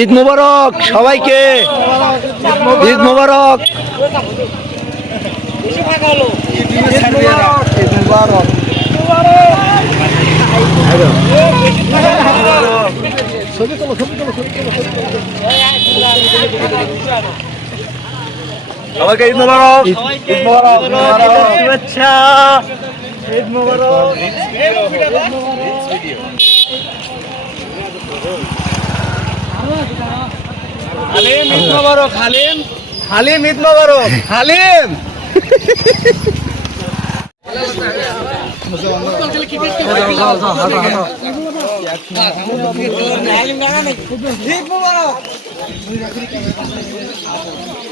ঈদ মুবারক সবাইকে। ঈদ মুবারক। ঈদ মুবারক সবাইকে ঈদ মুবারক। ঈদ মুবারক শুভেচ্ছা। ঈদ মুবারক। হালিম ঈদ মুবারক হালিম। হালিম ঈদ মুবারক। হালিম। ঈদ মুবারক।